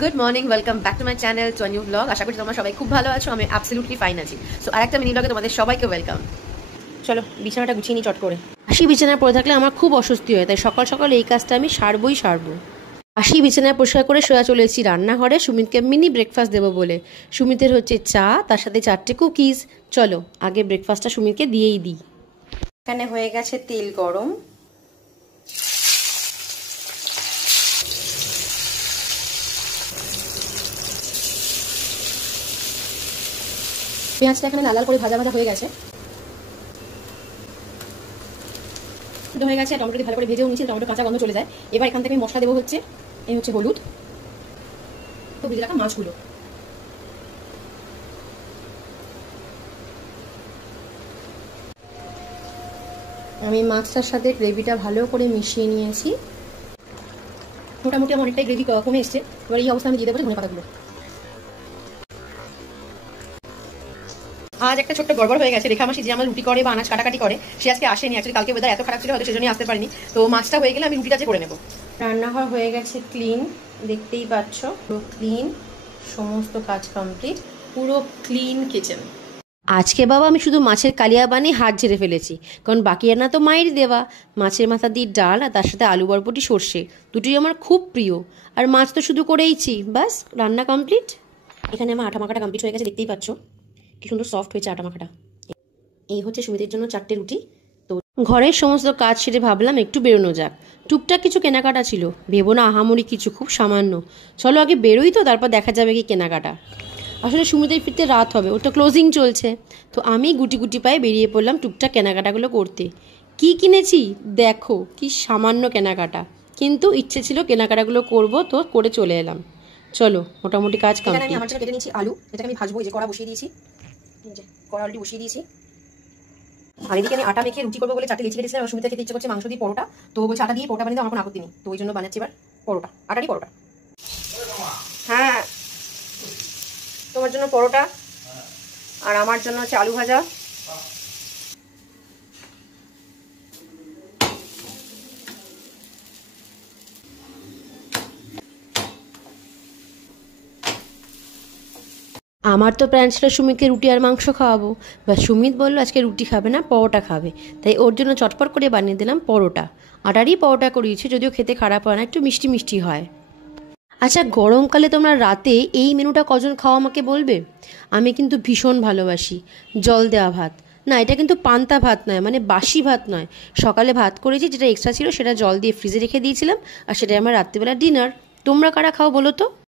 Good morning, welcome back to my channel to a new blog. আশা করি তোমরা সবাই খুব ভালো আছো। আমি অ্যাবসলিউটলি ফাইন আছি। সো আরেকটা মিনি ব্লগে তোমাদের সবাইকে ওয়েলকাম। চলো বিছানাটা গুছিয়ে নিই চট করে। বাসি বিছানায় পড়ে থাকলে আমার খুব অস্বস্তি হয়, তাই সকাল সকাল এই কাজটা আমি সারবো। বাসি বিছানায় পরিষ্কার করে শোয়া চলে এসেছি রান্নাঘরে সুমিতকে মিনি ব্রেকফাস্ট দেবো বলে। সুমিতের হচ্ছে চা, তার সাথে 4টে কুকিজ। চলো আগে ব্রেকফাস্টটা সুমিতকে দিয়েই দিই। এখানে হয়ে গেছে তেল গরম। পেঁয়াজটা এখানে লাল লাল করে ভাজা হয়ে গেছে। হয়ে গেছে, টমেটো ভালো করে ভেজেও নিচ্ছি, টমেটো কাঁচা গন্ধ চলে যায়। এবার এখান থেকে আমি মশলা দেবো হচ্ছে, এই হচ্ছে হলুদ, তো ভেজে রাখা মাছগুলো। আমি মাছটার সাথে গ্রেভিটা ভালো করে মিশিয়ে নিয়েছি। মোটামুটি আমার অনেকটাই গ্রেভি কমে এসছে। এবার এই অবস্থা আমি দিয়ে দেবো ধনে পাতাগুলো। আজ একটা ছোট্ট গড়বড় হয়ে গেছে। রেখা মাসি যে আমার রুটি করে বা আনাজ কাটাকাটি করে, সে আজকে আসেনি। অ্যাকচুয়ালি কালকে ওয়েদার এত খারাপ ছিল, হয়তো সেজন্যই আসতে পারিনি। তো মাছটা হয়ে গেলে আমি রুটিটা যে করে নেবো। রান্নাঘর হয়ে গেছে ক্লিন, দেখতেই পাচ্ছ পুরো ক্লিন, সমস্ত কাজ কমপ্লিট, পুরো ক্লিন কিচেন। আজকে বাবা আমি শুধু মাছের কালিয়া বানিয়ে হাত ঝেড়ে ফেলেছি, কারণ বাকি রান্না তো মায়েরই দেওয়া। মাছের মাথা দিয়ে ডাল আর তার সাথে আলু বরবটি সর্ষে, দুটোই আমার খুব প্রিয়। আর মাছ তো শুধু করেইছি, বাস রান্না কমপ্লিট। এখানে আমার আটা মাখাটা কমপ্লিট হয়ে গেছে, দেখতেই পাচ্ছ কি সুন্দর সফট হয়েছে আটা মাখাটা। এই হচ্ছে সুমিতের জন্য 4টে রুটি। তো ঘরের সমস্ত কাজ সেরে ভাবলাম একটু বেরোনো যাক। টুকটাক কিছু কেনাকাটা ছিল, ভেবো না আহামরি কিছু, খুব সামান্য। চলো আগে বেরোই, তো তারপর দেখা যাবে কি কেনাকাটা। আসলে সুমিতের ফিরতে রাত হবে, ওর তো ক্লোজিং চলছে। তো আমি গুটি গুটি পায়ে বেরিয়ে পড়লাম টুকটাক কেনাকাটাগুলো করতে। কি কিনেছি দেখো, কি সামান্য কেনাকাটা, কিন্তু ইচ্ছে ছিল কেনাকাটাগুলো করব, তো করে চলে এলাম। চলো মোটামুটি কাজ কমপ্লিট। আমি আমার জন্য কেটে নিয়েছি আলু, এটাকে আমি ভাজবো। এই যে কড়া বসিয়ে দিয়েছি, কড়া অলরেডি বসিয়ে দিয়েছি। আর এদিকে আমি আটা মেখে রুটি করবো বলে 4টে লিচি কেটেছিলাম। সুমিতা খেতে ইচ্ছে করছে মাংস দিয়ে পরোটা, তো বলছে আটা দিয়ে পরোটা বানিয়ে দাও, আমার কোনো আপত্তি নেই। তো ওই জন্য বানাচ্ছি এবার পরোটা, আটারই পরোটা। হ্যাঁ, তোমার জন্য পরোটা আর আমার জন্য হচ্ছে আলু ভাজা। আমার তো প্ল্যান ছিল সুমিতকে রুটি আর মাংস খাওয়াবো, বা সুমিত বললো আজকে রুটি খাবে না, পরোটা খাবে। তাই ওর জন্য চটপট করে বানিয়ে দিলাম পরোটা। আটারই পরোটা করিয়েছি, যদিও খেতে খারাপ হয় না, একটু মিষ্টি মিষ্টি হয়। আচ্ছা, গরমকালে তোমরা রাতে এই মেনুটা কজন খাওয়া আমাকে বলবে? আমি কিন্তু ভীষণ ভালোবাসি জল দেওয়া ভাত। না, এটা কিন্তু পান্তা ভাত নয়, মানে বাসি ভাত নয়। সকালে ভাত করেছি, যেটা এক্সট্রা ছিল সেটা জল দিয়ে ফ্রিজে রেখে দিয়েছিলাম, আর সেটাই আমার রাত্রিবেলা ডিনার। তোমরা কারা খাও বলো তো?